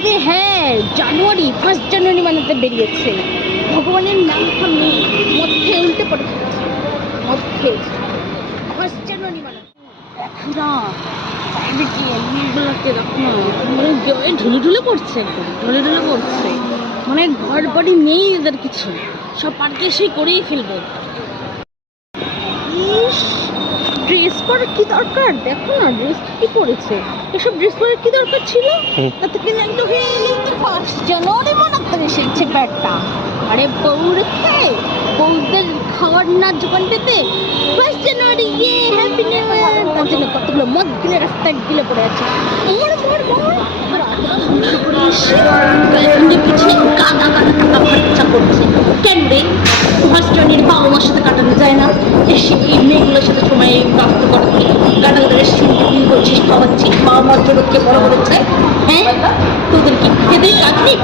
আরে হ্যাঁ, জানুয়ারি 1 জানুয়ারি মানাতে বেরিয়েছে। ভগবানের নামটা নেই, মধ্যে উল্টে পড়ে যাচ্ছে। মধ্যে 1 জানুয়ারি মানাতে দেখো না, চারিদিকে এগুলোকে দেখো না, মানে জয়ে ঢুলে ঢুলে পড়ছে, একদম ঢুলে ঢুলে পড়ছে। মানে ঘর বাড়ি নেই এদের কিছু, সব পার্কে এসেই করেই ফেলবে। ইস, ড্রেস পরার কি দরকার? দেখো না ড্রেস কি পরেছে, এসব ড্রেস পরার কি দরকার ছিল? তাতে কিন্তু একদম 1 জানুয়ারি মানাতে এসেছে ব্যাটটা। আরে বউ রেখে বউদের খাওয়ার না জোগান পেতে 1 জানুয়ারি ইয়ে হ্যাপি নিউ ইয়ার, তার জন্য কতগুলো মদ গিলে রাস্তায় গিলে পড়ে আছে। গার্লফ্রেন্ডের পিছনে গাদা গাদা টাকা খরচা করছে কেন রে? 1 জানুয়ারি বাবা মার সাথে কাটানো যায় না? এসে এই মেয়েগুলোর সাথে সময় নষ্ট করছি, গাদা গাদা রেস্টুরেন্টে করছিস, খাওয়াচ্ছিস, বাবা মার জন্য কে বড় করেছে? হ্যাঁ, তোদের কি এদের কাজ নেই?